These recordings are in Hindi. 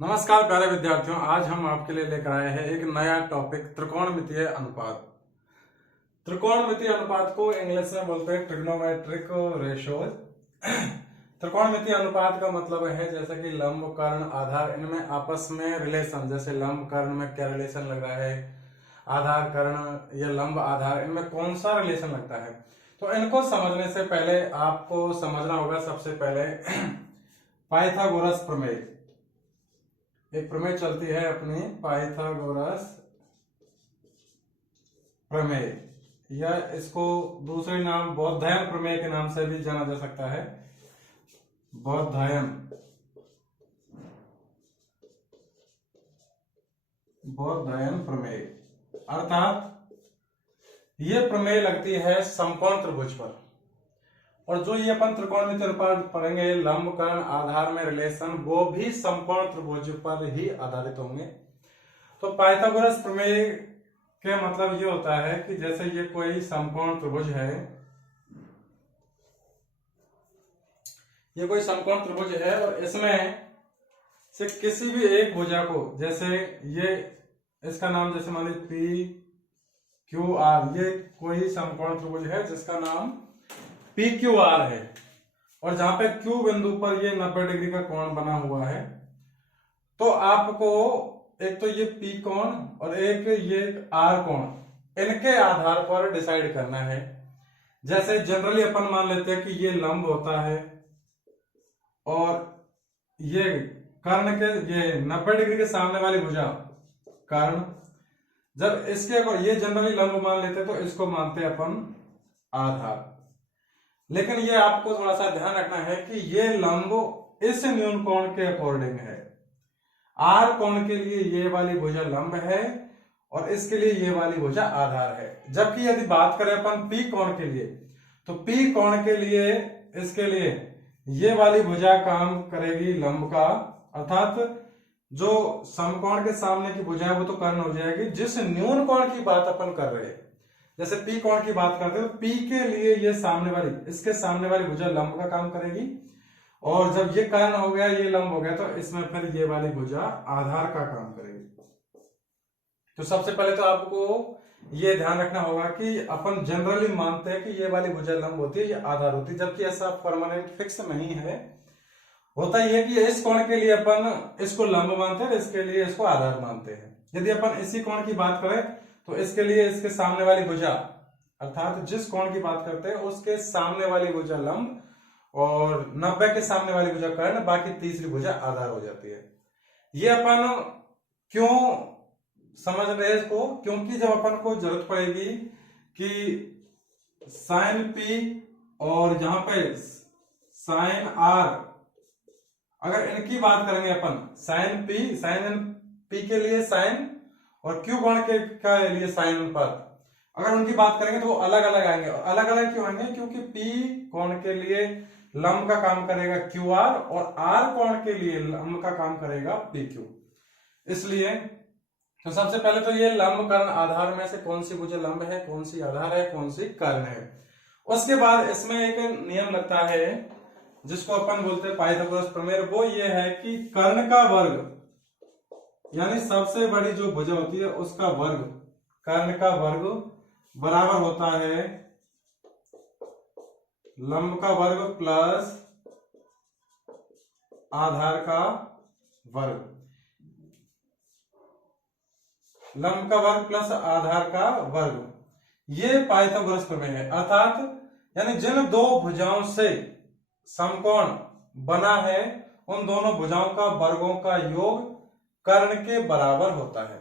नमस्कार प्यारे विद्यार्थियों, आज हम आपके लिए लेकर आए हैं एक नया टॉपिक त्रिकोणमितीय अनुपात। त्रिकोणमितीय अनुपात को इंग्लिश में बोलते हैं ट्रिग्नोमेट्रिक रेशोज। त्रिकोणमितीय अनुपात का मतलब है जैसे कि लंब, कर्ण, आधार, इनमें आपस में रिलेशन, जैसे लंब कर्ण में क्या रिलेशन लग रहा है, आधार कर्ण या लंब आधार, इनमें कौन सा रिलेशन लगता है। तो इनको समझने से पहले आपको समझना होगा सबसे पहले पाइथागोरस प्रमेय। एक प्रमेय चलती है अपनी पाइथागोरस प्रमेय, या इसको दूसरे नाम बौद्धायन प्रमेय के नाम से भी जाना जा सकता है। बौद्धायन प्रमेय अर्थात ये प्रमेय लगती है समकोण त्रिभुज पर। और जो ये अपन त्रिकोणमितीय अनुपात पढ़ेंगे, लंब, कर्ण, आधार में रिलेशन, वो भी समकोण त्रिभुज पर ही आधारित होंगे। तो पाइथागोरस प्रमेय के मतलब ये होता है कि जैसे ये कोई समकोण त्रिभुज है, ये कोई समकोण त्रिभुज है और इसमें से किसी भी एक भुजा को, जैसे ये इसका नाम जैसे मान लीजिए पी क्यू आर, ये कोई समकोण त्रिभुज है जिसका नाम पी क्यू आर है, और जहां पे क्यू बिंदु पर ये 90 डिग्री का कोण बना हुआ है, तो आपको एक तो ये पी कोण और एक ये आर कोण, इनके आधार पर डिसाइड करना है। जैसे जनरली अपन मान लेते हैं कि ये लंब होता है और ये कर्ण के, ये 90 डिग्री के सामने वाली भुजा कर्ण, जब इसके ये जनरली लंब मान लेते हैं तो इसको मानते हैं अपन आधार। लेकिन ये आपको थोड़ा सा ध्यान रखना है कि ये लंब इस न्यून कोण के अकॉर्डिंग है। आर कोण के लिए ये वाली भुजा लंब है और इसके लिए ये वाली भुजा आधार है। जबकि यदि बात करें अपन पी कोण के लिए, तो पी कोण के लिए इसके लिए ये वाली भुजा काम करेगी लंब का, अर्थात जो समकोण के सामने की भुजा है वो तो कर्ण हो जाएगी। जिस न्यून कोण की बात अपन कर रहे हैं, जैसे पी कोण की बात करते हैं तो पी के लिए ये सामने वाली, इसके सामने वाली भुजा लंब का काम करेगी, और जब ये कर्ण हो गया, ये लंब हो गया, तो इसमें फिर ये वाली भुजा आधार का काम करेगी। तो सबसे पहले तो आपको ये ध्यान रखना होगा कि अपन जनरली मानते हैं कि ये वाली भुजा लंब होती है, ये आधार होती है, जबकि ऐसा परमानेंट फिक्स नहीं है। होता यह है कि इस कोण के लिए अपन इसको लंब मानते हैं, इसके लिए इसको आधार मानते हैं। यदि अपन इसी कोण की बात करें तो इसके लिए इसके सामने वाली भुजा, अर्थात जिस कोण की बात करते हैं उसके सामने वाली भुजा लंब और 90 के सामने वाली भुजा कर्ण, बाकी तीसरी भुजा आधार हो जाती है। ये अपन क्यों समझ रहे हैं इसको? क्योंकि जब अपन को जरूरत पड़ेगी कि साइन पी और यहां पे साइन आर, अगर इनकी बात करेंगे अपन, साइन पी के लिए साइन और क्यू कोण के लिए साइन अनुपात, अगर उनकी बात करेंगे तो वो अलग अलग आएंगे। अलग अलग क्यों आएंगे? क्योंकि पी कोण के लिए लंब का काम करेगा क्यू आर और आर कोण के लिए लंब का काम करेगा पी क्यू। इसलिए तो सबसे पहले तो ये लंब कर्ण आधार में से कौन सी भुजा लंब है, कौन सी आधार है, कौन सी कर्ण है। उसके बाद इसमें एक नियम लगता है जिसको अपन बोलते हैं पाइथागोरस प्रमेय। वो ये है कि कर्ण का वर्ग, यानी सबसे बड़ी जो भुजा होती है उसका वर्ग, कर्ण का वर्ग बराबर होता है लंब का वर्ग प्लस आधार का वर्ग। लंब का वर्ग प्लस आधार का वर्ग, ये पाइथागोरस प्रमेय है। अर्थात यानी जिन दो भुजाओं से समकोण बना है उन दोनों भुजाओं का वर्गों का योग कर्ण के बराबर होता है।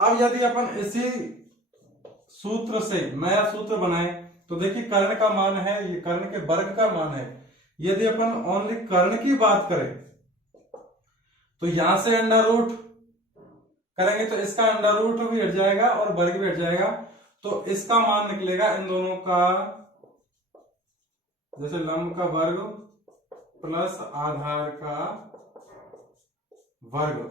अब यदि अपन इसी सूत्र से नया सूत्र बनाए तो देखिए कर्ण का मान है, ये कर्ण के वर्ग का मान है। यदि अपन ओनली कर्ण की बात करें तो यहां से अंडर रूट करेंगे तो इसका अंडर रूट भी हट जाएगा और वर्ग भी हट जाएगा, तो इसका मान निकलेगा इन दोनों का, जैसे लंब का वर्ग प्लस आधार का वर्ग,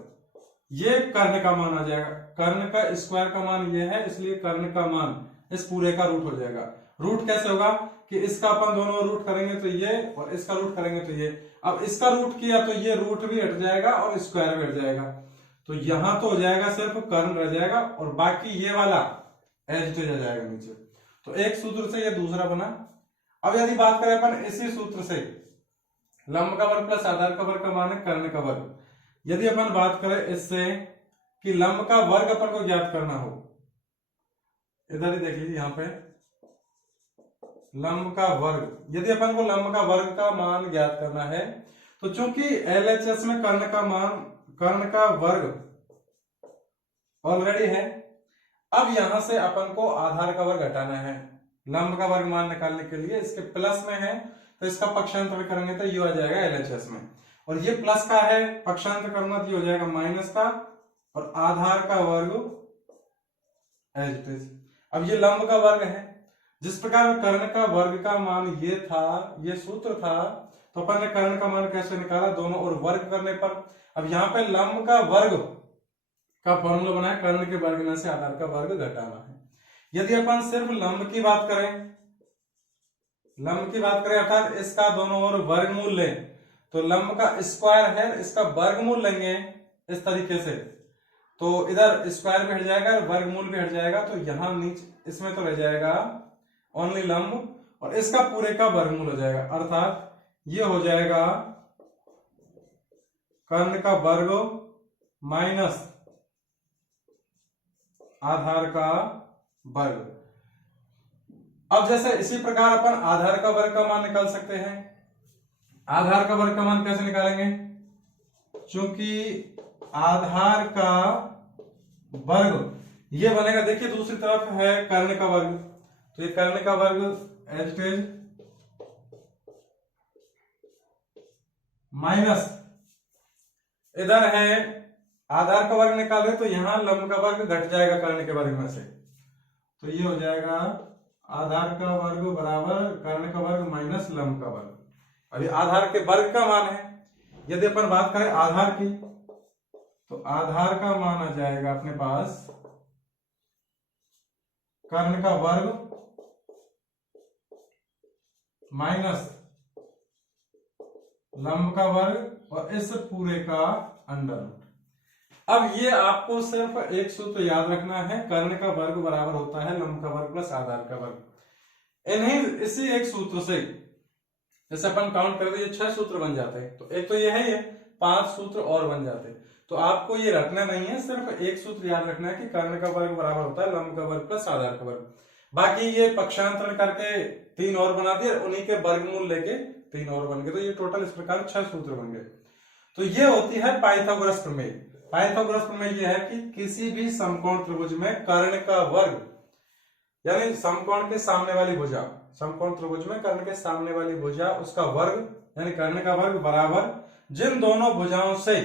ये कर्ण का मान आ जाएगा। कर्ण का स्क्वायर का मान ये है, इसलिए कर्ण का मान इस पूरे का रूट हो जाएगा। रूट कैसे होगा कि इसका अपन दोनों रूट करेंगे तो ये और इसका रूट करेंगे तो ये, अब इसका रूट किया तो ये रूट भी हट जाएगा और स्क्वायर भी हट जाएगा, तो यहां तो हो जाएगा सिर्फ कर्ण रह जाएगा और बाकी ये वाला एज इट इज आ जाएगा नीचे। तो एक सूत्र से ये दूसरा बना। अब यदि बात करें अपन इसी सूत्र से लंब का वर्ग प्लस आधार का वर्ग का मान है कर्ण का वर्ग, यदि अपन बात करें इससे कि लंब का वर्ग अपन को ज्ञात करना हो, इधर ही देख लीजिए यहाँ पे लंब का वर्ग, यदि अपन को लंब का वर्ग का मान ज्ञात करना है तो चूंकि एलएचएस में कर्ण का मान कर्ण का वर्ग ऑलरेडी है, अब यहां से अपन को आधार का वर्ग हटाना है लंब का वर्ग मान निकालने के लिए। इसके प्लस में है तो इसका पक्षांतर करेंगे तो ये आ जाएगा एलएचएस में, और ये प्लस का है पक्षांतर करना तो ये हो जाएगा माइनस का और आधार का वर्ग एज इट इज। अब ये लंब का वर्ग है, जिस प्रकार कर्ण का वर्ग का मान ये था, ये सूत्र था, तो अपन ने कर्ण का मान कैसे निकाला, दोनों और वर्ग करने पर। अब यहाँ पे लंब का वर्ग का फॉर्मूला बनाया कर्ण के वर्ग में से आधार का वर्ग घटाना है। यदि अपन सिर्फ लंब की बात करें, लंब की बात करें अर्थात इसका दोनों ओर वर्गमूल लें, तो लंब का स्क्वायर है इसका वर्गमूल लेंगे इस तरीके से, तो इधर स्क्वायर भी हट जाएगा और वर्गमूल भी हट जाएगा, तो यहां नीचे इसमें तो रह जाएगा ओनली लंब और इसका पूरे का वर्गमूल हो जाएगा, अर्थात ये हो जाएगा कर्ण का वर्ग माइनस आधार का वर्ग। अब जैसे इसी प्रकार अपन आधार का वर्ग का मान निकाल सकते हैं। आधार का वर्ग का मान कैसे निकालेंगे, क्योंकि आधार का वर्ग ये बनेगा, देखिए दूसरी तरफ है कर्ण का वर्ग, तो ये कर्ण का वर्ग एज इट इज माइनस इधर है आधार का वर्ग निकाल रहे तो यहां लंब का वर्ग घट जाएगा कर्ण के वर्ग में से, तो ये हो जाएगा आधार का वर्ग बराबर कर्ण का वर्ग माइनस लंब का वर्ग। अभी आधार के वर्ग का मान है, यदि अपन बात करें आधार की तो आधार का मान आ जाएगा अपने पास कर्ण का वर्ग माइनस लंब का वर्ग और इस पूरे का अंडर रूट। अब ये आपको सिर्फ एक सूत्र याद रखना है, कर्ण का वर्ग बराबर होता है लंब का वर्ग प्लस आधार का वर्ग। इन्हीं इसी एक सूत्र से जैसे अपन काउंट कर दे 6 सूत्र बन जाते हैं, तो एक तो ये है, ये 5 सूत्र और बन जाते हैं। तो आपको ये रटना नहीं है, सिर्फ एक सूत्र याद रखना है कि कर्ण का वर्ग बराबर होता है लंब का वर्ग प्लस आधार का वर्ग। बाकी ये पक्षांतरण करके 3 और बना दिए, उन्हीं के वर्गमूल लेके 3 और बन गए, तो ये टोटल इस प्रकार 6 सूत्र बन गए। तो ये होती है पाइथागोरस प्रमेय। पाइथागोरस प्रमेय ये है कि किसी भी समकोण त्रिभुज में कर्ण का वर्ग यानी समकोण के सामने वाली भुजा, समकोण त्रिभुज में कर्ण के सामने वाली भुजा उसका वर्ग यानी कर्ण का वर्ग बराबर जिन दोनों भुजाओं से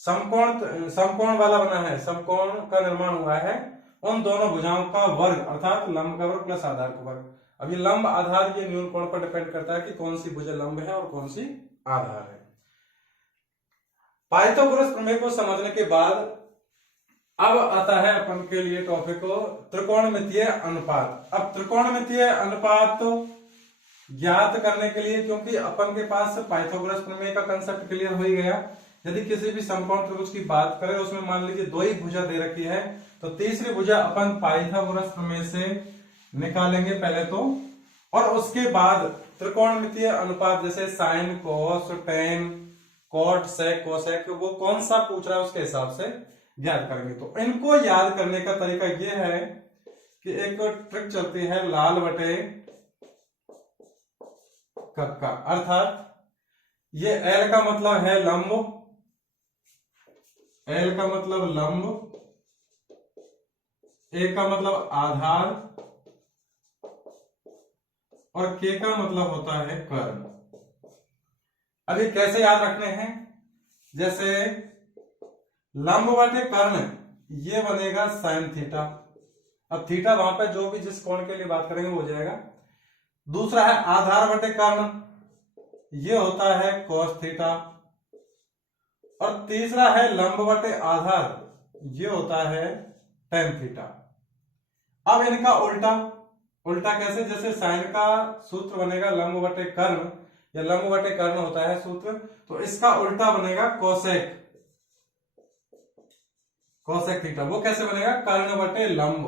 समकोण वाला बना है, समकोण का निर्माण हुआ है, उन दोनों भुजाओं का वर्ग अर्थात लंब का वर्ग प्लस आधार का वर्ग। अब ये लंब आधार ये न्यून कोण पर डिपेंड करता है कि कौन सी भुजा लंब है और कौन सी आधार है। पाइथागोरस प्रमेय को समझने के बाद अब आता है अपन के लिए टॉपिक को त्रिकोणमितीय अनुपात। अब त्रिकोणमितीय अनुपात तो ज्ञात करने के लिए, क्योंकि अपन के पास पाइथागोरस प्रमेय का कंसेप्ट क्लियर हो ही गया, यदि किसी भी समकोण त्रिभुज की बात करें उसमें मान लीजिए 2 ही भुजा दे रखी है, तो तीसरी भुजा अपन पाइथागोरस प्रमेय से निकालेंगे पहले तो, और उसके बाद त्रिकोणमितीय अनुपात जैसे sine cos tan cot sec cosec वो कौन सा पूछ रहा है उसके हिसाब से ज्ञात करेंगे। तो इनको याद करने का तरीका ये है कि एक ट्रिक चलती है लाल बटे कक्का, अर्थात ये एल का मतलब है लंब, एल का मतलब लंब, ए का मतलब आधार और के का मतलब होता है कर्ण। अब ये कैसे याद रखने हैं, जैसे लंब बटे कर्ण ये बनेगा साइन थीटा, अब थीटा वहां पे जो भी जिस कोण के लिए बात करेंगे वो हो जाएगा। दूसरा है आधार बटे कर्ण ये होता है cos थीटा, और तीसरा है लंब बटे आधार ये होता है tan थीटा। अब इनका उल्टा, उल्टा कैसे, जैसे साइन का सूत्र बनेगा लंब बटे कर्ण या लंब बटे कर्ण होता है सूत्र, तो इसका उल्टा बनेगा कोसेक, कोसेक थीटा। वो कैसे बनेगा? कर्ण बटे लंब।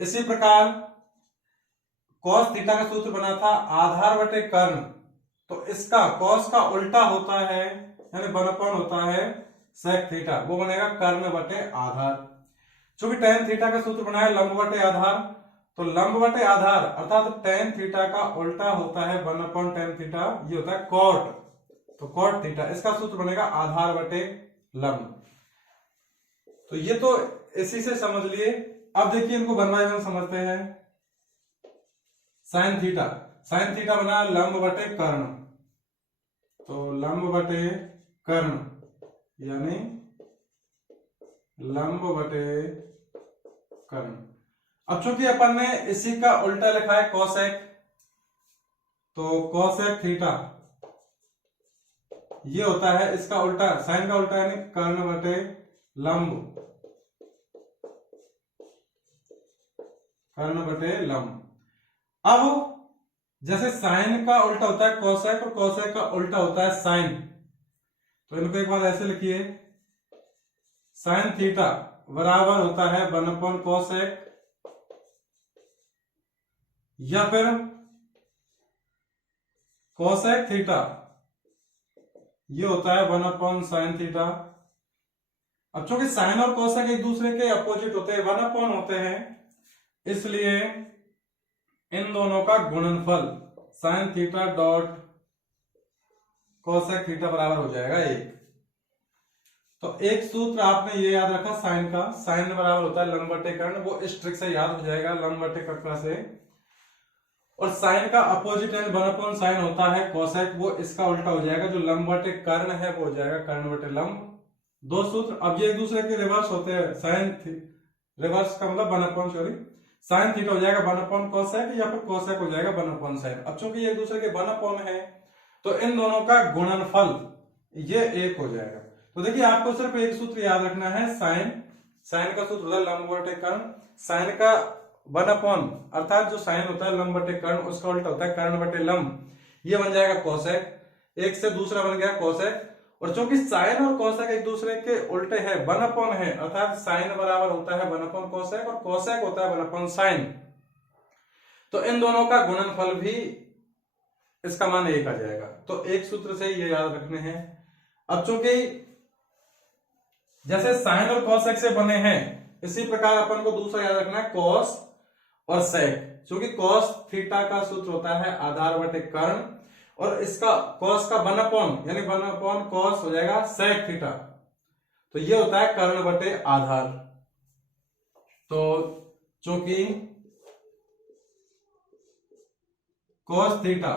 इसी प्रकार कॉस थीटा का सूत्र बना था आधार बटे कर्ण, तो इसका कॉस का उल्टा होता है यानी 1/, होता है सेक थीटा, वो बनेगा कर्ण बटे आधार। चूंकि टेन थीटा का सूत्र बनाया लंब बटे आधार, तो लंब बटे आधार अर्थात टेन थीटा का उल्टा होता है 1/tan थीटा, ये होता है कॉट, तो कॉट थीटा, इसका सूत्र बनेगा आधार बटे लंब। तो ये तो इसी से समझ लिए। अब देखिए इनको 1 बाय 1 समझते हैं। साइन थीटा, साइन थीटा बना लंब बटे कर्ण, तो लंब बटे कर्ण यानी लंब बटे कर्ण। अब चूंकि अपन ने इसी का उल्टा लिखा है कोसेक, तो कोसेक थीटा ये होता है इसका उल्टा, साइन का उल्टा यानी कर्ण बटे लंब, कर्ण बटे लंब। अब जैसे साइन का उल्टा होता है कोसेक और कोसेक का उल्टा होता है साइन, तो इनको एक बार ऐसे लिखिए, साइन थीटा बराबर होता है 1 कोसेक, या फिर कोसेक थीटा ये होता है 1 साइन थीटा। अब चूंकि साइन और कोसेक एक दूसरे के अपोजिट होते हैं, 1 होते हैं, इसलिए इन दोनों का गुणनफल sine theta dot cosec theta बराबर हो जाएगा 1। तो एक सूत्र आपने ये याद रखा साइन का, साइन बराबर होता है लंब बटे कर्ण, वो इस ट्रिक से याद हो जाएगा लंब बटे कर्ण से। और साइन का अपोजिट यानी 1 साइन होता है कोसेक, वो इसका उल्टा हो जाएगा, जो लंब बटे कर्ण है वो हो जाएगा कर्ण बटे लंब। दो सूत्र अब ये एक दूसरे के रिवर्स होते हैं, साइन रिवर्स का मतलब 1 सॉरी, साइन थीटा हो जाएगा 1 कोसेक या फिर कोसेक हो जाएगा 1 साइन। अब चूंकि ये एक दूसरे के 1 है, तो इन दोनों का गुणनफल ये 1 हो जाएगा। तो देखिए आपको सिर्फ एक सूत्र याद रखना है, साइन, साइन का सूत्र होता है लंब बटे कर्ण, साइन का 1 अर्थात जो साइन होता है लंब बटे कर्ण, उसका उल्टा होता है कर्ण बटे लंब, ये बन जाएगा कोसेक, एक से दूसरा बन गया कोसेक। और चूंकि साइन और कोसेक एक दूसरे के उल्टे हैं, 1 है, अर्थात साइन बराबर होता है 1 कोसेक और कोसेक होता है 1 साइन, तो इन दोनों का गुणनफल भी इसका मान 1 आ जाएगा। तो एक सूत्र से ये याद रखने हैं। अब चूंकि जैसे साइन और कोसेक से बने हैं, इसी प्रकार अपन को दूसरा याद रखना है कॉस और सेक। क्योंकि कॉस थीटा का सूत्र होता है आधार बटे कर्ण, और इसका कॉस का 1 यानी 1 कॉस हो जाएगा सेक थीटा, तो ये होता है कर्ण बटे आधार। तो चूंकि कॉस थीटा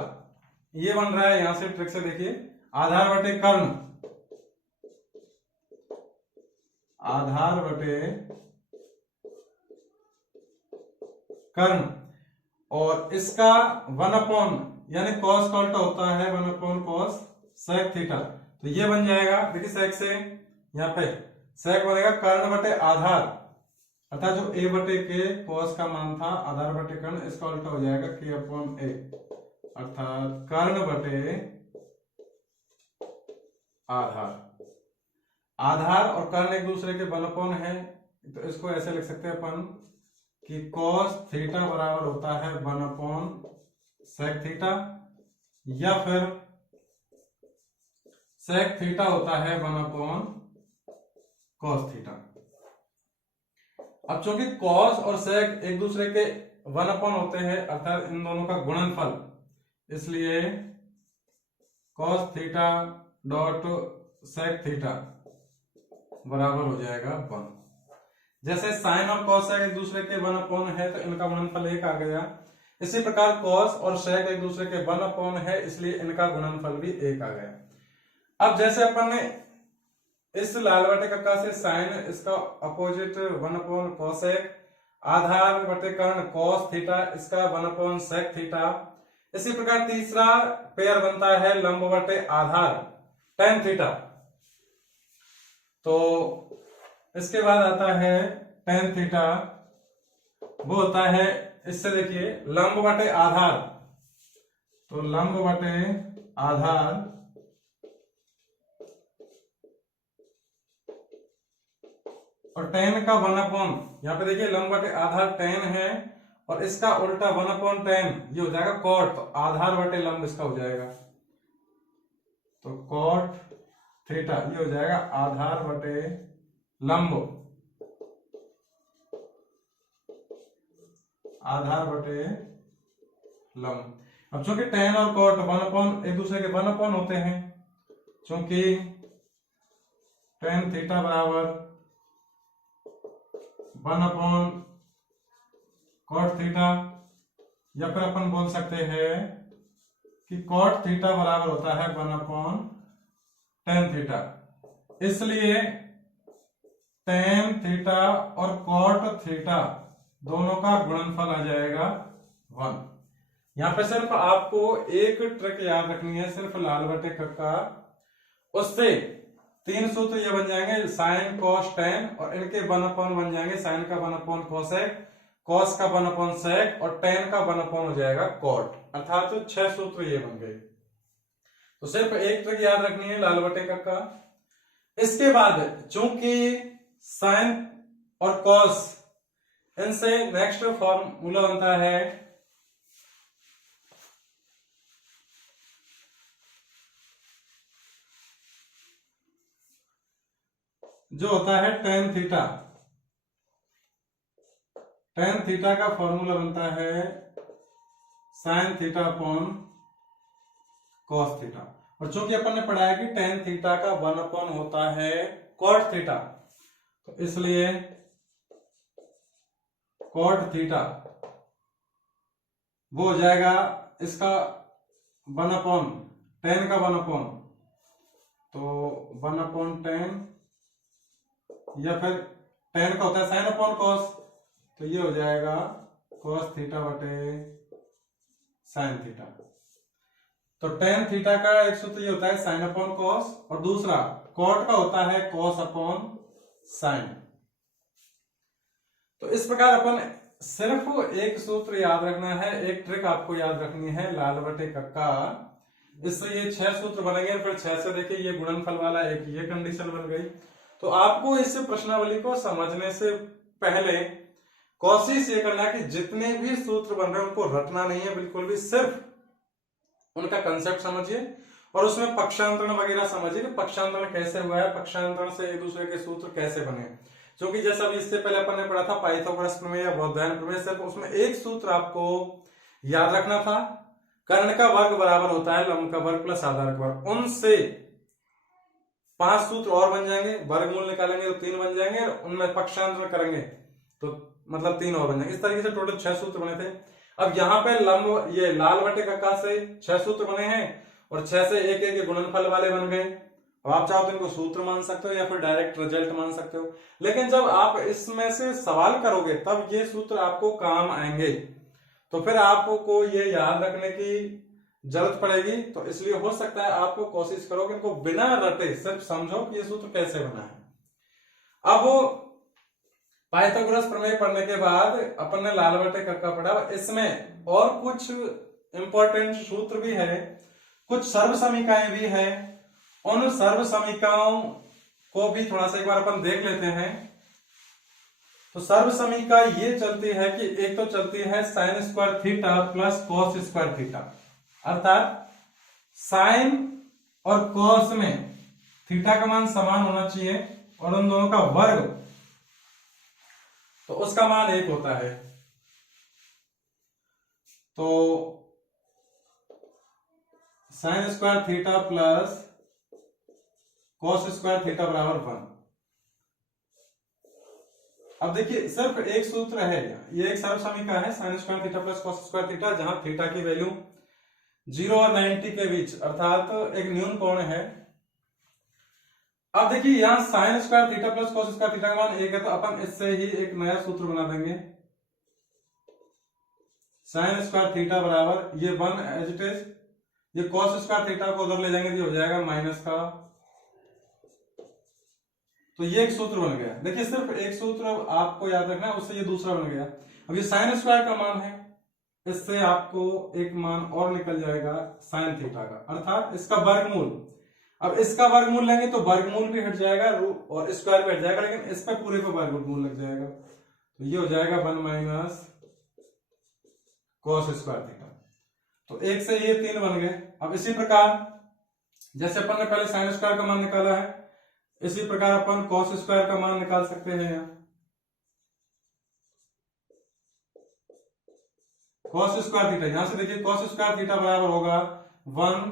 ये बन रहा है, यहां से ट्रिक से देखिए, आधार बटे कर्ण, आधार बटे कर्ण, और इसका 1 यानी कॉस का उल्टा होता है 1 कॉस सेक थीटा, तो ये बन जाएगा, देखिए सेक से यहाँ पे सेक बनेगा कर्ण बटे आधार, अर्थात जो a बटे के कॉस का मान था आधार बटे कर्ण, इसका उल्टा हो जाएगा k/a, अर्थात कर्ण बटे आधार। आधार और कर्ण एक दूसरे के 1 है, तो इसको ऐसे लिख सकते हैं अपन कि cos थीटा बराबर होता है 1 सेक थीटा, या फिर सेक थीटा होता है 1 cos थीटा। अब चूंकि cos और सेक एक दूसरे के 1 होते हैं, अर्थात इन दोनों का गुणनफल, इसलिए cos theta dot sec theta बराबर हो जाएगा 1। जैसे साइन और कोसेक एक दूसरे के 1 है, तो इनका गुणनफल 1 आ गया। इसी प्रकार कॉस और सेक एक दूसरे के 1 है, इसलिए इनका गुणनफल भी 1 आ गया। अब जैसे अपन ने इस लाल बटे कक्का से साइन, इसका अपोजिट 1 कोसेक, आधार बटे कर्ण कॉस थीटा, इसका 1 सेक थीटा। इसी प्रकार तीसरा पेयर बनता है लंब बटे आधार tan थीटा, तो इसके बाद आता है tan थीटा, वो होता है, इससे देखिए लंब बटे आधार, तो लंब बटे आधार और tan का 1/, यहाँ पे देखिए लंब बटे आधार tan है और इसका उल्टा 1/10 ये हो जाएगा cot, तो आधार बटे लंब इसका हो जाएगा, तो cot थीटा ये हो जाएगा आधार बटे लंब, आधार बटे लंब। अब चूंकि tan और cot 1/, एक दूसरे के 1/, होते हैं, चूंकि tan थीटा बराबर 1/cot थीटा, या फिर अपन बोल सकते हैं कि cot थीटा बराबर होता है 1/tan थीटा, इसलिए tan थीटा और cot थीटा दोनों का गुणनफल आ जाएगा 1। यहां पे सिर्फ आपको एक ट्रिक याद रखनी है, सिर्फ लाल बटे कक्का, उससे 3 सूत्र ये बन जाएंगे sin cos tan, और इनके 1/, बन जाएंगे sin का 1/, cosec, cos का 1/, sec, और tan का 1/, हो जाएगा cot, अर्थात तो 6 सूत्र ये बन गए। तो सिर्फ एक ट्रिक याद रखनी है लाल बटे कक्का। इसके बाद चूंकि sin और cos इनसे नेक्स्ट फॉर्मूला बनता है जो होता है tan थीटा। tan थीटा का फॉर्मूला बनता है sin theta upon cos theta, और चूंकि अपन ने पढ़ा है कि tan थीटा का 1/, होता है cot थीटा, तो इसलिए cot थीटा वो हो जाएगा इसका 1/, tan का 1/, तो 1/10, या फिर tan का होता है sin अपॉन cos, तो ये हो जाएगा cos थीटा बटे sin थीटा। तो tan थीटा का एक सूत्र ये होता है sin अपॉन cos, और दूसरा cot का होता है cos अपॉन sin। तो इस प्रकार अपन सिर्फ एक सूत्र याद रखना है, एक ट्रिक आपको याद रखनी है लाल बटे कक्का, इससे ये 6 सूत्र बनेंगे, फिर 6 से देखिए ये गुणनफल वाला एक ये कंडीशन बन गई। तो आपको इस प्रश्नावली को समझने से पहले कोशिश ये करना है कि जितने भी सूत्र बन रहे हैं उनको रटना नहीं है बिल्कुल भी, सिर्फ उनका कंसेप्ट समझिए और उसमें पक्षांतरण वगैरह समझिए कि पक्षांतरण कैसे हुआ है, पक्षांतरण से एक दूसरे के सूत्र कैसे बने। क्योंकि जैसा भी इससे पहले अपन ने पढ़ा था पाइथागोरस प्रमेय या बौद्धायन प्रमेय, सिर्फ उसमें एक सूत्र आपको याद रखना था, कर्ण का वर्ग बराबर होता है लंब का वर्ग प्लस आधार का वर्ग। उनसे 5 सूत्र और बन जाएंगे, वर्गमूल निकालेंगे तो 3 बन जाएंगे, और उनमें पक्षांतरण करेंगे तो मतलब 3 और बन जाएंगे। इस तरीके से टोटल 6 सूत्र बने थे। अब यहाँ पे लंब ये लाल बटे कक्का से 6 सूत्र बने हैं और 6 से एक एक गुणनफल वाले बन गए। अब आप चाहो तो इनको सूत्र मान सकते हो या फिर डायरेक्ट रिजल्ट मान सकते हो, लेकिन जब आप इसमें से सवाल करोगे तब ये सूत्र आपको काम आएंगे, तो फिर आपको ये याद रखने की जरूरत पड़ेगी। तो इसलिए हो सकता है आपको कोशिश करो कि इनको बिना रटे सिर्फ समझो कि ये सूत्र कैसे बना है। अब पाइथागोरस प्रमेय पढ़ने के बाद अपन ने लाल बटे कक्का पढ़ा, इसमें और कुछ इंपॉर्टेंट सूत्र भी है, कुछ सर्व समीकाएं भी है। उन सर्व समीकाओं को भी थोड़ा सा एक बार अपन देख लेते हैं। तो सर्व समीका ये चलती है कि एक तो चलती है sine square theta plus cos square theta, अर्थात साइन और कॉस में थीटा का मान समान होना चाहिए और उन दोनों का वर्ग तो उसका मान 1 होता है। तो sine square theta plus cos square theta बराबर 1। अब देखिए सिर्फ एक सूत्र है, ये एक सर्व समीका है sine square theta plus cos square theta, जहां थीटा की वैल्यू 0 और 90 के बीच अर्थात एक न्यून कोण है। अब देखिए यहां sine square theta plus cos square theta का मान 1 है, तो अपन इससे ही एक नया सूत्र बना देंगे। साइन स्क्वायर थीटा बराबर ये 1 एज इट इज, ये कॉस स्क्वायर थीटा को उधर ले जाएंगे तो हो जाएगा माइनस का, तो ये एक सूत्र बन गया। देखिए सिर्फ एक सूत्र आपको याद रखना है, उससे ये दूसरा बन गया। अब ये साइन स्क्वायर का मान है, इससे आपको एक मान और निकल जाएगा साइन थीटा का, अर्थात इसका वर्गमूल। अब इसका वर्गमूल लेंगे तो वर्गमूल भी हट जाएगा और स्क्वायर भी हट जाएगा, लेकिन इस पर पूरे पे वर्गमूल लग जाएगा, तो ये हो जाएगा 1 माइनस कॉस स्क्वायर थीटा। तो एक से ये 3 बन गए। अब इसी प्रकार जैसे अपन ने पहले साइन स्क्वायर का मान निकाला है, इसी प्रकार अपन कॉस स्क्वायर का मान निकाल सकते हैं। यहाँ कॉस स्क्वायर थीटा, यहां से देखिए कॉस स्क्वायर थीटा बराबर होगा 1,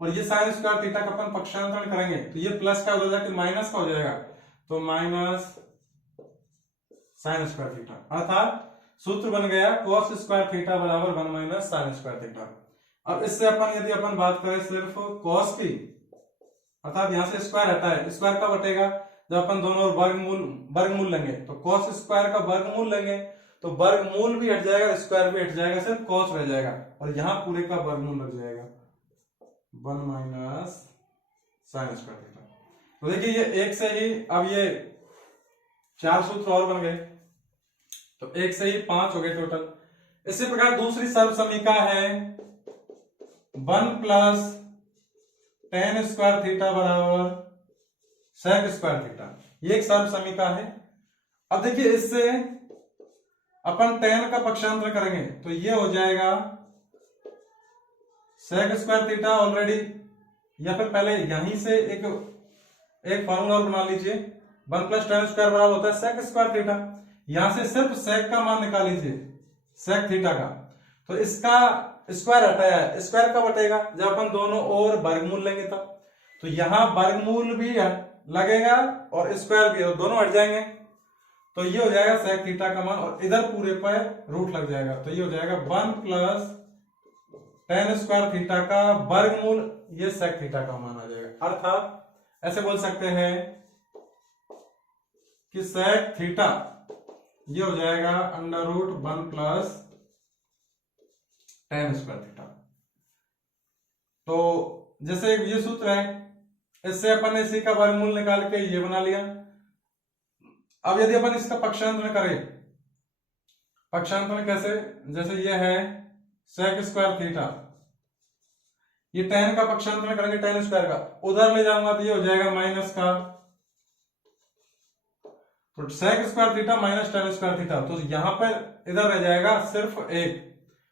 और ये साइन स्क्वायर थीटा का अपन पक्षांतरण करेंगे तो ये प्लस का उधर जाके माइनस का हो जाएगा, तो माइनस साइन स्क्वायर थीटा, अर्थात सूत्र बन गया कॉस स्क्वायर थीटा बराबर 1 माइनस साइन स्क्वायर थीटा। अब इससे अपन यदि अपन बात करें सिर्फ कॉस की, अर्थात यहां से स्क्वायर हटा है, स्क्वायर कब हटेगा जब अपन दोनों वर्गमूल लेंगे, तो कॉस स्क्वायर का वर्गमूल लेंगे तो वर्गमूल भी हट जाएगा, स्क्वायर भी हट जाएगा, सिर्फ कॉस रह जाएगा, और यहां पूरे का वर्गमूल लग जाएगा 1 माइनस साइन स्क्वायर थीटा। तो देखिए ये एक से ही अब ये 4 सूत्र और बन गए, तो एक से ही 5 हो गए टोटल। इसी प्रकार दूसरी सर्व समीका है 1 प्लस tan स्क्वायर थीटा बराबर sec स्क्वायर थीटा, ये एक सर्व समीका है। अब देखिए इससे अपन tan का पक्षांतर करेंगे तो ये हो जाएगा sec स्क्वायर थीटा ऑलरेडी, या फिर पहले यहीं से एक फॉर्मूला बना लीजिए, 1 प्लस tan स्क्वायर बराबर होता है sec स्क्वायर थीटा, यहां से सिर्फ sec का मान निकाल लीजिए sec थीटा का, तो इसका स्क्वायर हटाया है, स्क्वायर कब हटेगा जब अपन दोनों ओर वर्गमूल लेंगे तब, तो यहां वर्गमूल भी लगेगा और स्क्वायर भी, दोनों हट जाएंगे, तो ये हो जाएगा sec थीटा का मान, और इधर पूरे पर रूट लग जाएगा, तो ये हो जाएगा 1 प्लस tan स्क्वायर थीटा का वर्गमूल, ये sec थीटा का मान आ जाएगा। अर्थात ऐसे बोल सकते हैं कि sec थीटा ये हो जाएगा under root 1 plus tan square theta. तो जैसे ये सूत्र है, इससे अपन ने इसी का वर्गमूल निकाल के ये बना लिया। अब यदि अपन इसका पक्षांतरण करें, पक्षांतरण कैसे, जैसे ये है sec स्क्वायर थीटा, ये tan का पक्षांतरण करेंगे tan स्क्वायर का, उधर ले जाऊंगा तो ये हो जाएगा माइनस का, तो sec square theta minus tan square theta, तो यहां पर इधर रह जाएगा सिर्फ एक,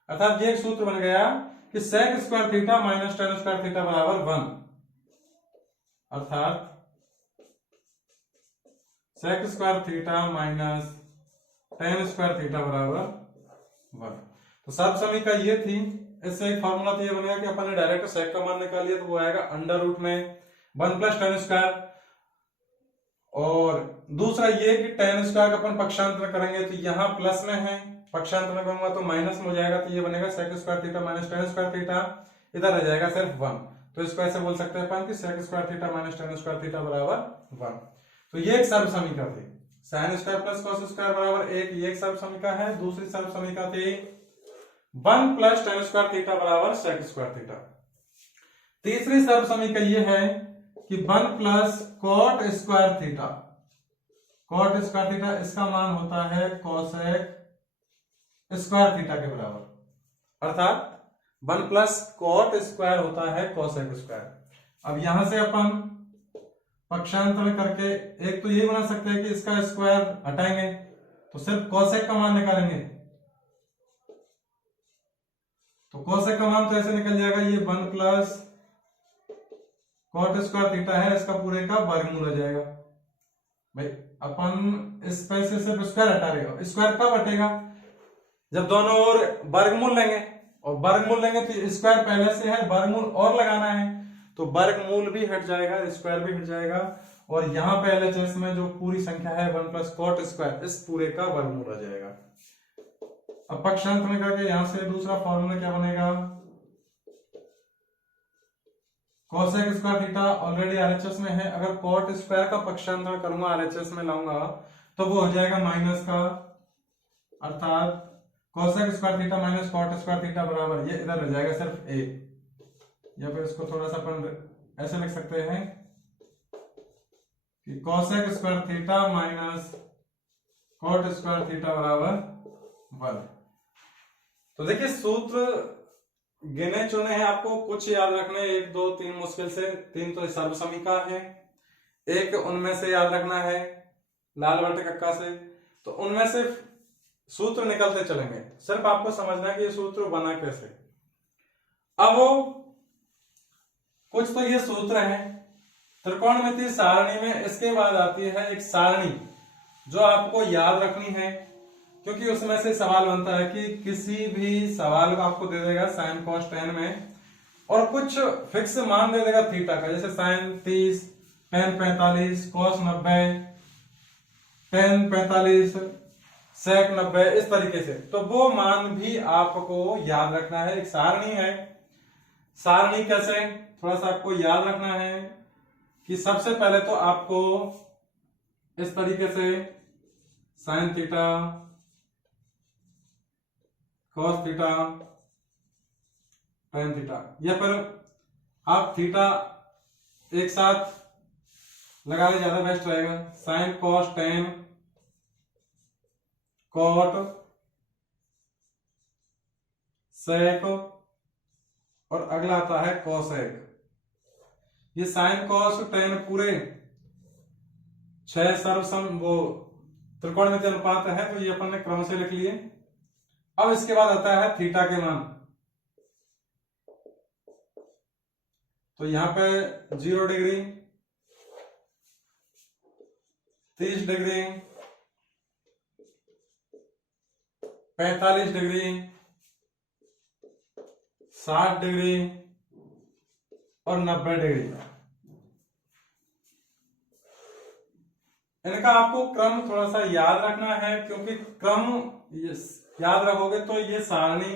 अर्थात ये एक सूत्र बन गया कि sec square theta minus tan square theta बराबर 1, अर्थात sec square theta minus tan square theta बराबर 1। तो सर्व समीका ये थी। इससे एक फॉर्मूला तो ये बनेगा कि अपन ने डायरेक्ट sec का मान निकाल लिया, तो वो आएगा अंडर रूट में 1 प्लस tan स्क्वायर, और दूसरा ये कि tan स्क्वायर का अपन पक्षांतर करेंगे तो यहाँ प्लस में है, पक्षांतर करूंगा तो माइनस में हो जाएगा, तो ये बनेगा sec square theta minus tan square theta, इधर रह जाएगा सिर्फ 1, तो इसको ऐसे बोल सकते हैं अपन कि sec square theta minus tan square theta बराबर 1। तो ये एक सर्व समीका थी, sin square plus cos square बराबर 1, ये एक सर्व समीका है। दूसरी सर्व समीका थी 1 प्लस tan स्क्वायर थीटा बराबर sec स्क्वायर थीटा। तीसरी सर्व समीका ये है कि 1 plus cot square theta, cot square theta इसका मान होता है cosec स्क्वायर थीटा के बराबर, अर्थात 1 प्लस cot स्क्वायर होता है cosec स्क्वायर। अब यहां से अपन पक्षांतर करके एक तो ये बना सकते हैं कि इसका स्क्वायर हटाएंगे तो सिर्फ cosec का मान निकालेंगे, तो cosec का मान तो ऐसे निकल जाएगा, ये 1 प्लस cot स्क्वायर थीटा है, इसका पूरे का वर्गमूल आ जाएगा। भाई अपन इस पैसे से स्क्वायर हटा देगा, स्क्वायर कब हटेगा जब दोनों ओर वर्गमूल लेंगे, और वर्गमूल लेंगे तो स्क्वायर पहले से है, वर्गमूल और लगाना है तो वर्गमूल भी हट जाएगा, स्क्वायर भी हट जाएगा, और यहाँ पे LHS में जो पूरी संख्या है 1 प्लस cot स्क्वायर, इस पूरे का वर्गमूल आ जाएगा। अब पक्षांतरण करके यहां से दूसरा फॉर्मूला क्या बनेगा, cosec square theta already RHS में है, अगर cot स्क्वायर का पक्षांतरण करूंगा RHS में लाऊंगा तो वो हो जाएगा माइनस का, अर्थात cosec square theta minus cot square theta बराबर, ये इधर रह जाएगा सिर्फ a, या फिर इसको थोड़ा सा अपन ऐसे लिख सकते हैं कि cosec square theta minus cot square theta बराबर 1। तो देखिए सूत्र गिने चुने हैं, आपको कुछ याद रखने, 1 2 3 मुश्किल से, 3 तो सर्वसमीका है, एक उनमें से याद रखना है लाल बटे कक्का से। तो उनमें से सूत्र निकलते चलेंगे, सिर्फ आपको समझना है कि ये सूत्र बना कैसे। अब वो कुछ तो ये सूत्र हैं त्रिकोणमितीय सारणी में। इसके बाद आती है एक सारणी जो आपको याद रखनी है, क्योंकि उसमें से सवाल बनता है कि किसी भी सवाल को आपको दे देगा साइन कॉस टेन में, और कुछ फिक्स मान दे देगा थीटा का, जैसे साइन 30, टेन 45, कॉस 90, टेन 45, सेक 90, इस तरीके से। तो वो मान भी आपको याद रखना है। एक सारणी है, सारणी कैसे थोड़ा सा आपको याद रखना है कि सबसे पहले तो आपको इस तरीके से sine theta, cos theta, tan theta, या फिर आप थीटा एक साथ लगा ले, ज्यादा बेस्ट रहेगा। साइन कॉस टेन, कॉट, सेक, और अगला आता है कॉसेक। ये साइन कॉस टेन पूरे 6 सर्वसम वो त्रिकोणमितीय अनुपात है, तो ये अपन ने क्रम से लिख लिए। अब इसके बाद आता है थीटा के मान। तो यहां पे 0 डिग्री, 30 डिग्री, 45 डिग्री, 60 डिग्री और 90 डिग्री। इनका आपको क्रम थोड़ा सा याद रखना है, क्योंकि क्रम याद रखोगे तो ये सारणी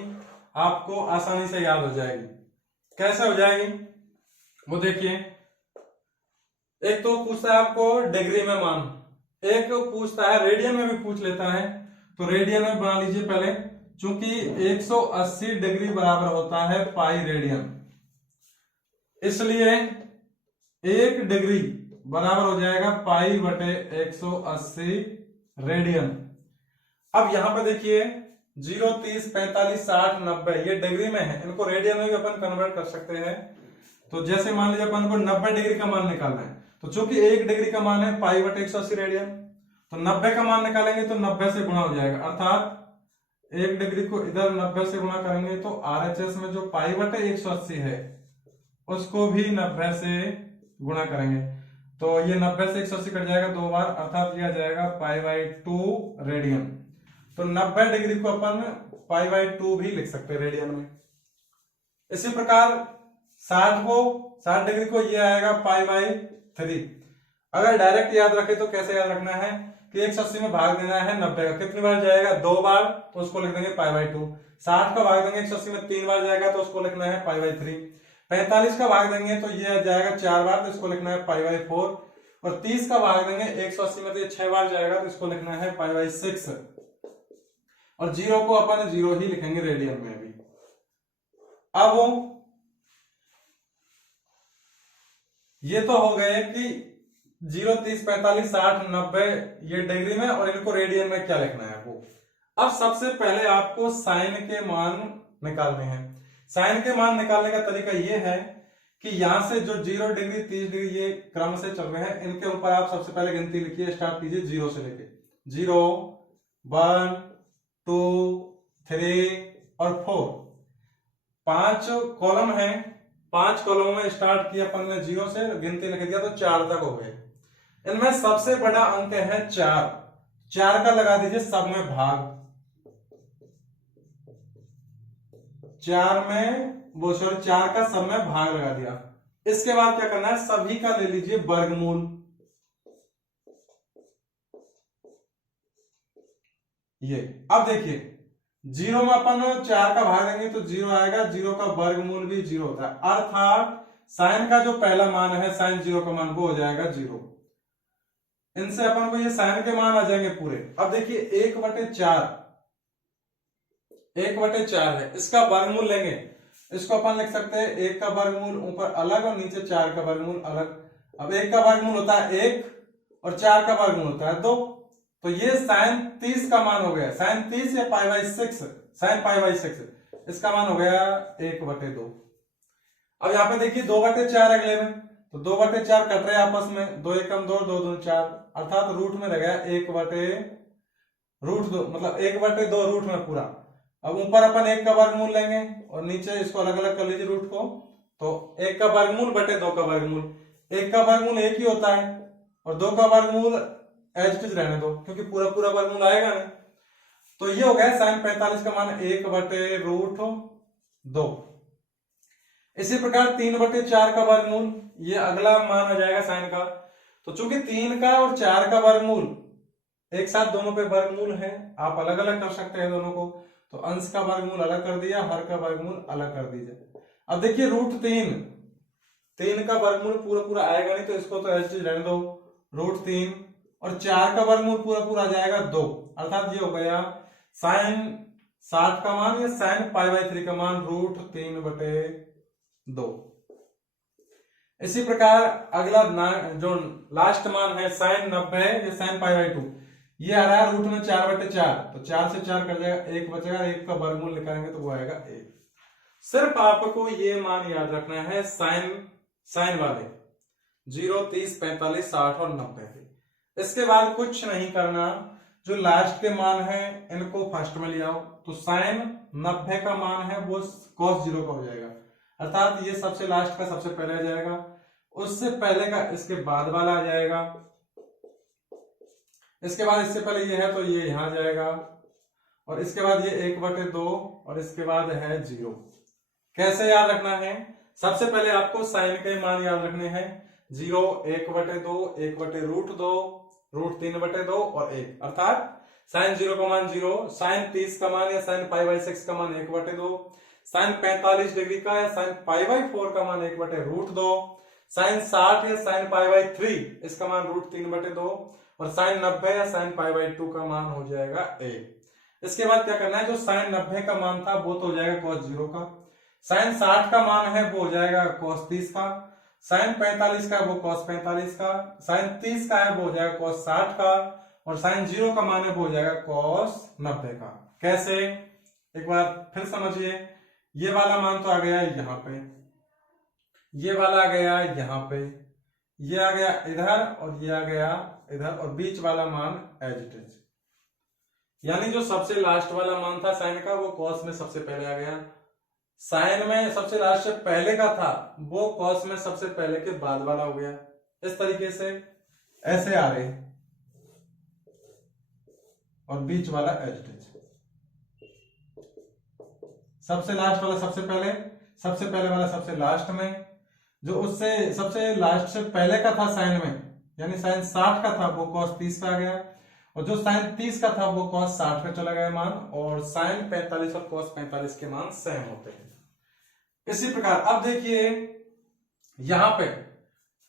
आपको आसानी से याद हो जाएगी। कैसे हो जाएगी वो देखिए। एक तो पूछता है आपको डिग्री में मान, एक पूछता है रेडियन में भी पूछ लेता है। तो रेडियन में बना लीजिए पहले, चूंकि 180 डिग्री बराबर होता है पाई रेडियन, इसलिए 1 डिग्री बराबर हो जाएगा पाई बटे 180 रेडियन। अब यहां पे देखिए 0, 30, 45, 60, 90 ये डिग्री में है, इनको रेडियन में भी अपन कन्वर्ट कर सकते हैं। तो जैसे मान लीजिए अपन को 90 डिग्री का मान निकालना है, तो चूंकि 1 डिग्री का मान है पाई बटे 180 रेडियन, तो 90 का मान निकालेंगे तो 90 से गुणा हो जाएगा, अर्थात 1 डिग्री को इधर 90 से गुणा करेंगे तो RHS में जो पाई बटे 180 है उसको भी 90 से गुणा करेंगे, तो ये 90 से 180 कट जाएगा 2 बार, अर्थात यह जाएगा पाई बाई 2 रेडियन। तो 90 डिग्री को अपन पाई बाई 2 भी लिख सकते हैं रेडियन में। इसी प्रकार 60 डिग्री को ये आएगा पाई बाई 3। अगर डायरेक्ट याद रखे तो कैसे याद रखना है कि 180 में भाग देना है 90 का, कितनी बार जाएगा 2 बार, तो उसको लिख देंगे पाई बाई 2। 60 का भाग देंगे 180 में 3 बार जाएगा, तो उसको लिखना है पाई बाई 3। 45 का भाग देंगे तो ये जाएगा 4 बार, तो इसको लिखना है पाई बाई 4। और 30 का भाग देंगे 180 में तो ये 6 बार जाएगा, तो इसको लिखना है पाई बाई 6। और 0 को अपन 0 ही लिखेंगे रेडियन में भी। अब ये तो हो गए कि 0, 30, 45, 60, 90 ये डिग्री में, और इनको रेडियन में क्या लिखना है वो। अब सबसे पहले आपको साइन के मान निकालने हैं। साइन के मान निकालने का तरीका ये है कि यहां से जो 0 डिग्री, 30 डिग्री ये क्रम से चल रहे हैं, इनके ऊपर आप सबसे पहले गिनती लिखिए, स्टार्ट कीजिए 0 से लेके। 0, 1, 2, 3 और 4, 5 कॉलम है। 5 कॉलमों में स्टार्ट किया अपन ने 0 से, गिनती लिख दिया तो 4 तक हो गए। इनमें सबसे बड़ा अंक है 4। 4 का लगा दीजिए सब में भाग। 4 का सब में भाग लगा दिया। इसके बाद क्या करना है, सभी का ले लीजिए वर्गमूल। ये अब देखिए 0 में अपन 4 का भाग देंगे तो 0 आएगा, 0 का वर्गमूल भी 0 होता है, अर्थात साइन का जो पहला मान है, साइन 0 का मान, वो हो जाएगा 0। इनसे अपन को ये साइन के मान आ जाएंगे पूरे। अब देखिए 1/4 है, इसका वर्गमूल लेंगे, इसको अपन लिख सकते हैं 1 का वर्गमूल ऊपर अलग और नीचे 4 का वर्गमूल अलग। अब 1 का वर्गमूल होता है 1 और 4 का वर्गमूल होता है 2, तो ये साइन 30 का मान हो गया। साइन 30 या pi by 6 sine pi by 6, इसका मान हो गया 1/2। अब यहाँ पे देखिए 2/4 अगले में, तो 2/4 कट रहे आपस में, 2 एकम 2, 2 दूनी 4, अर्थात रूट में रह गया 1/√2, मतलब 1/2 रूट में पूरा। अब ऊपर अपन 1 का वर्गमूल लेंगे और नीचे इसको अलग अलग कर लीजिए रूट को, तो 1 का वर्गमूल बटे 2 का वर्गमूल, 1 का वर्गमूल 1 ही होता है और 2 का वर्गमूल एज इट इज रहने दो क्योंकि पूरा पूरा वर्गमूल आएगा नहीं। तो ये हो गया साइन 45 का मान 1/√2। इसी प्रकार 3/4 का वर्गमूल, ये अगला मान आ जाएगा साइन का। तो चूंकि 3 का और 4 का वर्गमूल एक साथ दोनों पे वर्गमूल है, आप अलग अलग कर सकते हैं दोनों को, तो अंश का वर्गमूल अलग कर दिया, हर का वर्गमूल अलग कर दीजिए। अब देखिए √3 का वर्गमूल पूरा पूरा आएगा नहीं, तो इसको तो ऐसे रहने दो √3, और 4 का वर्गमूल पूरा पूरा आ जाएगा 2, अर्थात ये हो गया साइन 60 का मान या साइन π/3 का मान √3/2। इसी प्रकार अगला जो लास्ट मान है साइन 90 या साइन π/2, ये आ रहा है रूट में 4/4, तो 4 से 4 कट जाएगा, 1 बचेगा, 1 का वर्गमूल निकालेंगे तो वो आएगा 1। सिर्फ आपको ये मान याद रखना है साइन वाले 0, 30, 45, 60 और 90 के। इसके बाद कुछ नहीं करना, जो लास्ट के मान है इनको फर्स्ट में ले आओ, तो साइन 90 का मान है वो cos 0 का हो जाएगा, अर्थात ये सबसे लास्ट का सबसे पहले आ जाएगा, उससे पहले का इसके बाद वाला आ जाएगा, इसके बाद इससे पहले ये है तो ये यहां जाएगा, और इसके बाद ये 1/2 और इसके बाद है 0। कैसे याद रखना है? सबसे पहले आपको साइन के मान याद रखने हैं, 0, 1/2, 1/√2, √3/2 और 1, अर्थात साइन 0 का मान 0, साइन 30 का मान या साइन π/6 का मान 1/2, साइन 45 डिग्री का या साइन π/4 का मान 1/√2, साइन 60 या साइन π/3 इसका मान √3/2, और साइन 90 या साइन π/2 का मान हो जाएगा 1। इसके बाद क्या करना है, जो साइन 90 का मान था वो तो हो जाएगा cos 0 का, साइन 60 का मान है वो हो जाएगा cos 30 का, साइन 45 का वो cos 45 का, साइन 30 का है वो हो जाएगा cos 60 का, और साइन 0 का मान है वो हो जाएगा cos 90 का। कैसे? एक बार फिर समझिए, ये वाला मान तो आ गया यहाँ पे, ये वाला आ गया यहाँ पे, ये आ गया इधर और ये आ गया इधर, और बीच वाला मान एज इट इज, यानी जो सबसे लास्ट वाला मान था साइन का वो cos में सबसे पहले आ गया, साइन में सबसे लास्ट से पहले का था वो cos में सबसे पहले के बाद वाला हो गया। इस तरीके से ऐसे आ रहे, और बीच वाला एज इट इज, सबसे लास्ट वाला सबसे पहले वाला सबसे लास्ट में, जो उससे सबसे लास्ट से पहले का था साइन में, यानी साइन 60 का था वो cos 30 का आ गया, और जो साइन 30 का था वो cos 60 का चला गया मान, और साइन 45 और cos 45 के मान सेम होते हैं। इसी प्रकार अब देखिए यहां पे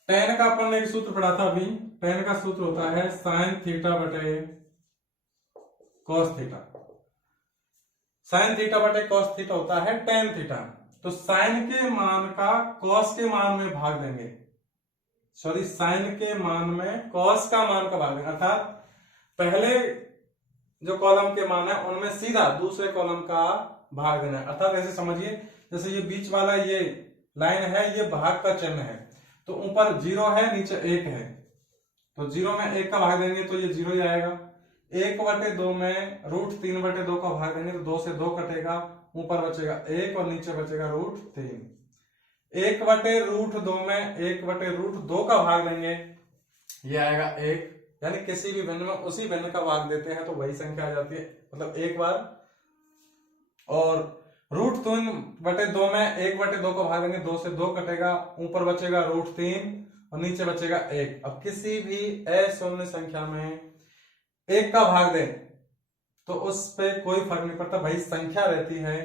tan का अपन ने एक सूत्र पढ़ा था अभी, tan का सूत्र होता है साइन थीटा बटे cos थीटा, साइन थीटा बटे cos थीटा होता है tan थीटा। तो साइन के मान का cos के मान में भाग देंगे, साइन के मान में cos का मान का भाग देंगे, अर्थात पहले जो कॉलम के मान है उनमें सीधा दूसरे कॉलम का भाग देना है। अर्थात ऐसे समझिए, जैसे ये बीच वाला ये लाइन है ये भाग का चिन्ह है, तो ऊपर 0 है नीचे 1 है, तो 0 में 1 का भाग देंगे तो ये 0 ही आएगा, 1/2 में √3/2 का भाग देंगे तो 2 से 2 कटेगा, ऊपर बचेगा 1 और नीचे बचेगा √3। 1/√2 में 1/√2 का भाग देंगे, ये आएगा 1, यानी किसी भी भिन्न में उसी भिन्न का भाग देते हैं तो वही संख्या आ जाती है, मतलब एक बार। और √3/2 में 1/2 का भाग देंगे, 2 से 2 कटेगा, ऊपर बचेगा √3 और नीचे बचेगा 1। अब किसी भी अशून्य संख्या में 1 का भाग दें तो उस पे कोई फर्क नहीं पड़ता, भाई संख्या रहती है,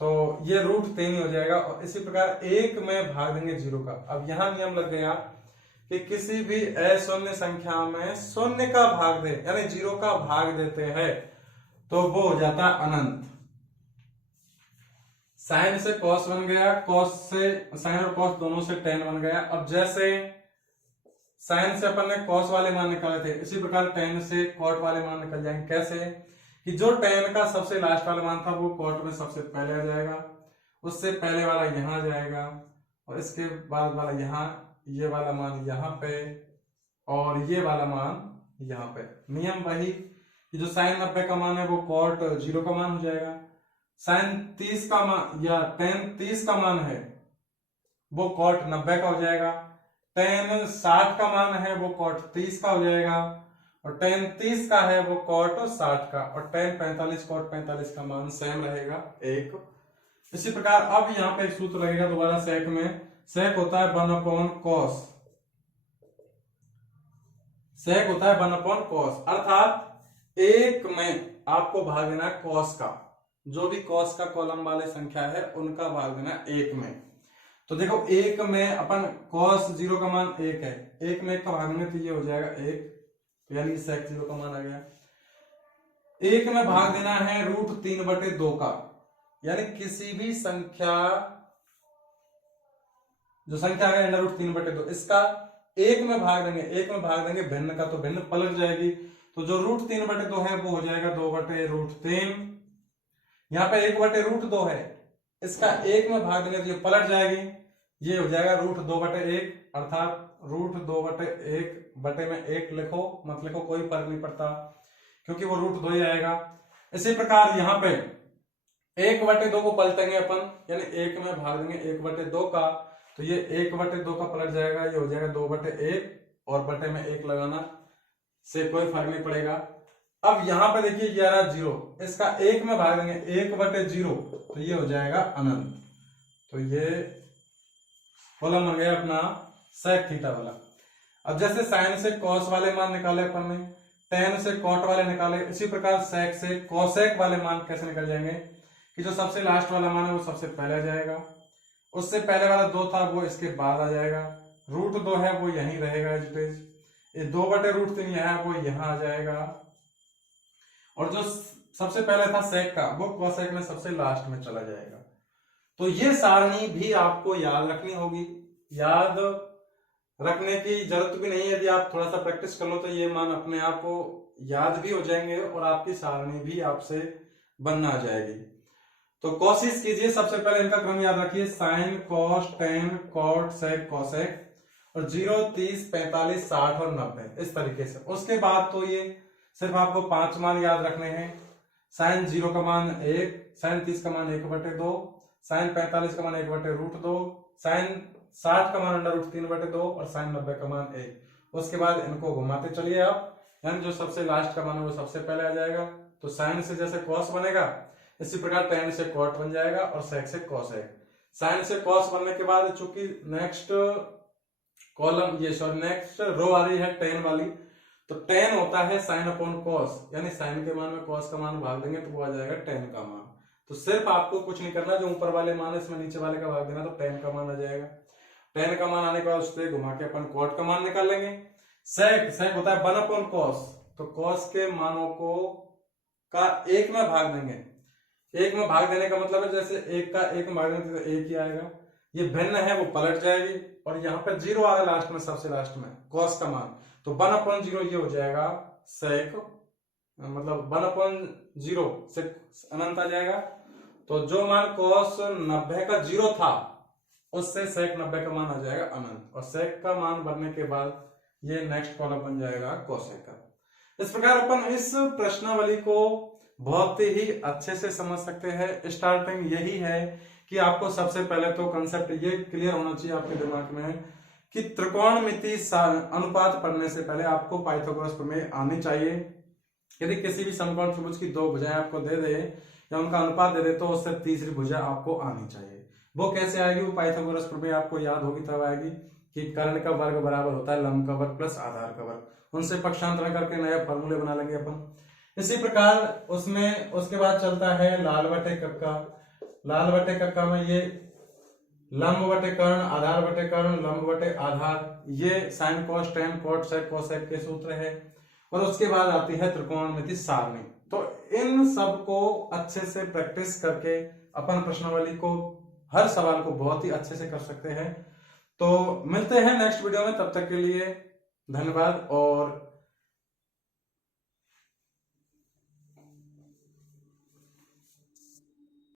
तो ये √3 हो जाएगा। और इसी प्रकार 1 में भाग देंगे 0 का। अब यहां नियम लग गया कि किसी भी अशून्य संख्या में 0 का भाग दे, यानी 0 का भाग देते हैं तो वो हो जाता अनंत। साइन से cos बन गया, cos से साइन और cos दोनों से tan बन गया। अब जैसे साइन से अपन ने cos वाले मान निकाले थे, इसी प्रकार tan से cot वाले मान निकल जाएंगे। कैसे कि जो tan का सबसे लास्ट वाला मान था वो cot में सबसे पहले आ जाएगा, उससे पहले वाला यहाँ आ जाएगा, और इसके बाद वाला यहाँ, ये वाला मान यहाँ पे, और ये वाला मान यहाँ पे। नियम वही कि जो sin 90 का मान है वो cot 0 का मान हो जाएगा, sin 30 का मान या tan 30 का मान है वो cot 90 का हो जाएगा, tan 60 का मान है वो cot 30 का हो जाएगा, और tan 30 का है वो cot 60 का, और tan 45 cot 45 का मान सेम रहेगा 1। इसी प्रकार अब यहाँ पे एक सूत्र लगेगा दोबारा sec में। sec होता है 1/cos, sec होता है 1/cos, अर्थात एक में आपको भाग देना है cos का, जो भी cos का कॉलम वाले संख्या है उनका भाग देना एक में। तो देखो एक में अपन cos 0 का मान 1 है, एक में 1 का भाग देंगे तो ये हो जाएगा 1, यानी sec 0 का मान आ गया। एक में भाग देना है √3/2 का, यानी किसी भी संख्या, जो संख्या है √3/2, इसका एक में भाग देंगे, एक में भाग देंगे भिन्न का तो भिन्न पलट जाएगी, तो जो √3/2 है वो हो जाएगा 2/√3। यहाँ पे 1/√2 है, इसका एक में भाग देंगे तो ये पलट जाएगी, ये हो जाएगा √2/1, अर्थात √2/1 बटे में 1 लिखो मत लिखो कोई फर्क नहीं पड़ता, क्योंकि वो √2 ही आएगा। इसी प्रकार यहाँ पे 1/2 को पलटेंगे अपन, यानी एक में भाग देंगे 1/2 का, तो ये 1/2 का पलट जाएगा, ये हो जाएगा 2/1, और बटे में 1 लगाना से कोई फर्क नहीं पड़ेगा। अब यहाँ पे देखिए 11 0, इसका एक में भाग देंगे 1/0, तो ये हो जाएगा अनंत। तो ये कॉलम बन गया अपना sec थीटा वाला। अब जैसे sin से cos वाले मान निकाले अपन ने, tan से cot वाले निकाले, इसी प्रकार sec से cosec वाले मान कैसे निकल जाएंगे कि जो सबसे लास्ट वाला मान है वो सबसे पहले आ जाएगा, उससे पहले वाला 2 था वो इसके बाद आ जाएगा, √2 है वो यहीं रहेगा एज इट इज, ये 2/√3 है वो यहाँ आ जाएगा, और जो सबसे पहले था sec का वो cosec में सबसे लास्ट में चला जाएगा। तो ये सारणी भी आपको याद रखनी होगी, याद रखने की जरूरत भी नहीं है, यदि आप थोड़ा सा प्रैक्टिस कर लो तो ये मान अपने आप को याद भी हो जाएंगे और आपकी सारणी भी आपसे बनना आ जाएगी। तो कोशिश कीजिए, सबसे पहले इनका क्रम याद रखिए, sin, cos, tan, cot, sec, cosec, और 0, 30, 45, 60 और 90 इस तरीके से। उसके बाद तो ये सिर्फ आपको 5 मान याद रखने हैं, sin 0 का मान 1, sin 30 का मान 1/2, sin 45 का मान 1/√2, sin 60 का मान √3/2 और sin 90 का मान 1। उसके बाद इनको घुमाते चलिए आप, यानी जो सबसे लास्ट का मान है वो सबसे पहले आ जाएगा। तो sin से जैसे cos बनेगा, इसी प्रकार tan से cot बन जाएगा और sec से cosec। sin से cos बनने के बाद चूंकि नेक्स्ट कॉलम नेक्स्ट रो आ रही है tan वाली, तो tan होता है sin/cos, यानी sin के मान में cos का मान भाग देंगे तो वो आ जाएगा tan का मान। तो सिर्फ आपको कुछ नहीं करना, जो ऊपर वाले मान है इसमें नीचे वाले का भाग देना, तो tan का मान आ जाएगा। tan का मान आने के बाद उससे घुमा के अपन cot का मान निकाल लेंगे। sec होता है 1/cos, तो cos के मानों को का एक में भाग देंगे, एक में भाग देने का मतलब है जैसे एक का एक में भाग देंगे तो एक ही आएगा, ये भिन्न है वो पलट जाएगी, और यहाँ पे 0 आ रहा है लास्ट में, सबसे लास्ट में cos का मान, तो 1/0 ये हो जाएगा sec, मतलब 1/0 से अनंत आ जाएगा। तो जो मान cos 90 का 0 था उससे sec 90 का मान आ जाएगा अनंत, और sec का मान बनने के बाद ये नेक्स्ट कॉलम बन जाएगा cosec का। इस प्रकार अपन इस प्रश्नावली को बहुत ही अच्छे से समझ सकते हैं। स्टार्टिंग यही है कि आपको सबसे पहले तो कंसेप्ट ये क्लियर होना चाहिए आपके दिमाग में कि त्रिकोणमिति अनुपात पढ़ने से पहले आपको पाइथागोरस प्रमेय आनी चाहिए। यदि किसी भी समकोण त्रिभुज की 2 भुजाएं आपको दे दे या उनका अनुपात दे दे तो उससे तीसरी भुजा आपको आनी चाहिए। वो कैसे आएगी, वो पाइथागोरस प्रमेय आपको याद होगी तब आएगी कि कर्ण का वर्ग बराबर होता है लंब का वर्ग प्लस आधार का वर्ग। उनसे पक्षांतरण करके नए फॉर्मूले बना लेंगे अपन। इसी प्रकार उसमें उसके बाद चलता है लाल बटे कक्का। लाल बटे कक्का में ये लंब बटे कर्ण, आधार बटे कर्ण, लंब बटे आधार, ये sin cos tan cot sec cosec के सूत्र है। और उसके बाद आती है त्रिकोणमिति सारणी। तो इन सब को अच्छे से प्रैक्टिस करके अपन प्रश्नावली को हर सवाल को बहुत ही अच्छे से कर सकते हैं। तो मिलते हैं नेक्स्ट वीडियो में, तब तक के लिए धन्यवाद। और